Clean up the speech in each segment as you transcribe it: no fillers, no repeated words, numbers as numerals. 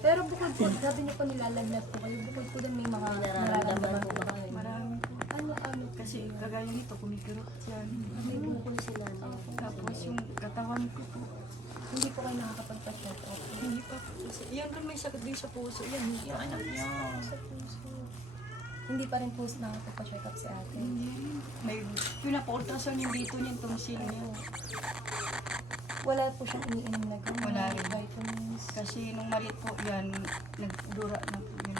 Pero bukod po, sabi niyo po nilalagnat po kayo, bukod po doon may mga nararamdaman po ba kayo? Marami po. Ano? Kasi kagaya nito, kumikirot yan. May bukol sila. Tapos yung katawan ko po. Hindi po kayo nakakapagpa-check up. Hindi pa po. Kasi yan doon may sakit din sa puso. Yan. Yung anak niyo. Sa puso. Hindi pa rin po nakakapagpa-check up si ate. May pinapaultrasan yung dito niya, yung tonsil niya. Wala po siyang iniinom na gamot, Wala rin. vitamins. Kasi nung maliit po yan, nagdura na po yun.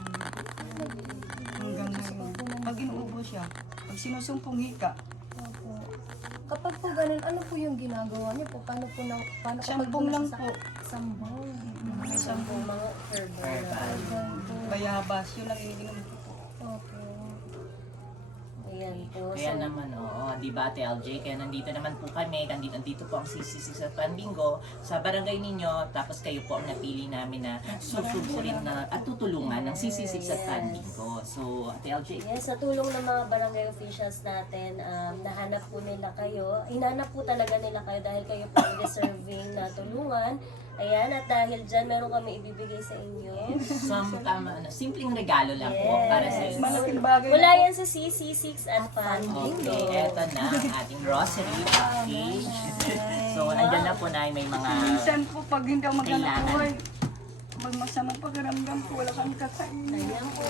Hanggang ngayon. Pag inuubo siya, pag sinusumpong hika, Opo. Kapag po ganun, ano po yung ginagawa niyo po? Paano kapag Sampung lang po. Sambong. May sampung Mga herbal na. Herbal. bayabas, yun lang iniinom ko po. Opo. Ayan po. Kaya naman, oo, di ba Ate LJ? Kaya nandito naman po kami, nandito po ang CCC sa Panbingo, sa barangay ninyo, tapos kayo po ang napili namin na susuburin na at tutulungan ng CCC sa Panbingo. So, Ate LJ, Yes, sa tulong ng mga barangay officials natin, nahanap po nila kayo. Hinanap po talaga nila kayo dahil kayo po ang deserving na tulungan. Ayan, at dahil dyan, meron kami ibibigay sa inyo. simpleng regalo lang po para sa inyo. Malaking bagay. Mula yan sa CC6 at Panbingo. Okay, eto na ang ating grocery package. So, andyan na po na may mga... Minsan po, pag hindi ako maghanap Kailangan. buhay, pag masamang pagkaramdam ko, wala kang kakain. Ayan po.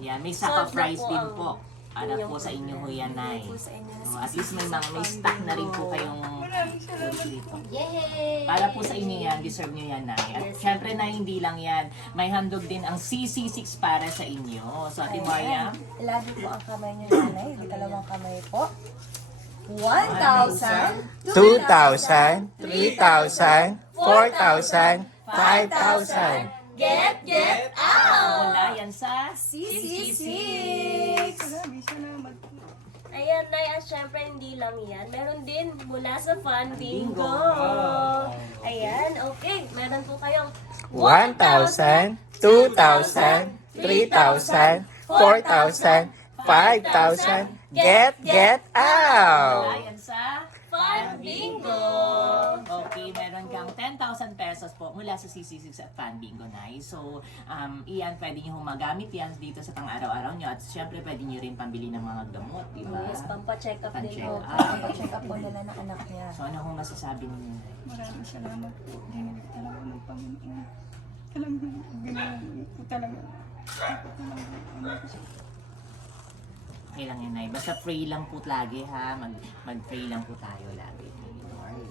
Yan, may Solve na sacrifice po din ang po. Para po sa inyo ho yan, Nay. Po sa inyo. So, at least may stock na rin po kayong Maraming salamat. dito. Yay! Para po sa inyo yan, deserve nyo yan, Nay. At syempre na hindi lang yan, may handog din ang CC6 para sa inyo. So, Ate Maria, Lagi po ang kamay niyo nanay. Dalawang kamay po. 1,000, 2,000, 3,000, 4,000, 5,000. Get out! mula yan sa CC6. Maraming salamat po. Ayan, Nay, at syempre hindi lang yan. Meron din mula sa Panbingo. Bingo. Ayan, okay. Meron po kayong 1,000, 2,000, 3,000, 4,000, 5,000. Get out! Mula yan sa Panbingo. Okay, meron kang 10,000 pesos po mula sa CC6 at Panbingo, Nay. So, iyan, pwede nyo magamit yan dito sa pang-araw-araw nyo. At syempre, pwede nyo rin pambili ng mga gamot, di ba? Yes, pampacheck up din Pa-check po. up. Papacheck up po nila ng anak niya. So, ano kung masasabi ninyo, Nay? Maraming salamat po. Dinilig talaga ng Panginoon. Alam mo, ginawa ko talaga. Okay lang yan, Nay. Basta pray lang po lagi, ha? Mag-pray lang po tayo lagi. Lord.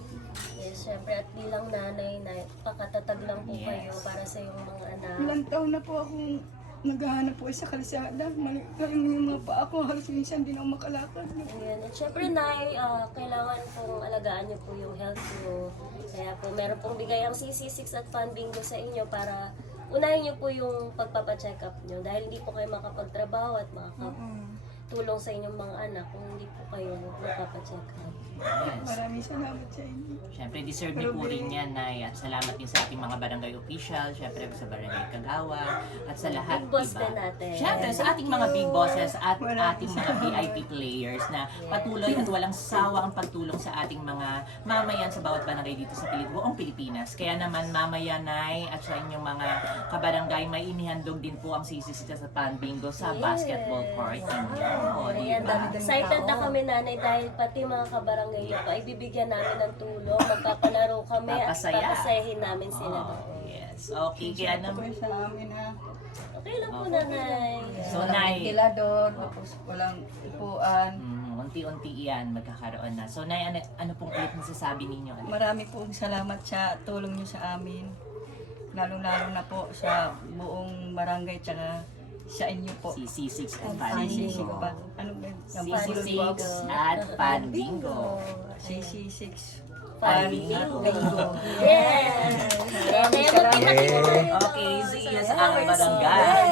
Yes, syempre at bilang nanay, pakatatag lang po Yes. kayo para sa iyong mga anak. Ilang taon na po akong naghahanap po sa kalsada. Mali yung mga paa ko. Halos minsan din ako makalakad. Ayan. At syempre, Nay, kailangan pong alagaan niyo po yung health niyo. Kaya po, meron pong bigay ang CC6 at Panbingo sa inyo para unahin niyo po yung pagpapacheck up niyo. Dahil hindi po kayo makapagtrabaho at makakatulong sa inyong mga anak kung hindi po kayo magpapacheck up. Yes. Maraming salamat sa inyo. Siyempre, deserve niyo po rin yan, Nay. At salamat din sa ating mga barangay official, siyempre sa barangay Kagawa, at sa lahat, Big boss diba? din natin. Siyempre, sa ating mga big bosses at ating mga VIP players na patuloy at walang sawa ang pagtulong sa ating mga mamayan sa bawat barangay dito sa buong Pilipinas. Kaya naman, mamaya, Nay, at sa inyong mga kabarangay, may inihandog din po ang CCC sa Panbingo sa basketball court ninyo. Ayan, Diba? excited na kami, Nanay, dahil pati mga kabarangay niyo pa, ibibigyan namin ng tulong, magpapalaro kami at Papasaya. papasayahin namin sila. Oh, yes. Okay, kaya Ako naman. sa amin ha. Okay lang po, Nanay. So, Nay, Ventilador. Tapos walang upuan. unti-unti iyan magkakaroon na. So, Nay, ano pong ulit masasabi ninyo? Marami pong salamat sa tulong niyo sa amin. Lalong-lalo na po sa buong barangay tsaka sa inyo po. CC6 at CC6 Panbingo. pa. Ano ba? CC6 at Panbingo. CC6. Panbingo. Yes! Kaya magkita-kita tayo. Okay, see you sa aming barangay.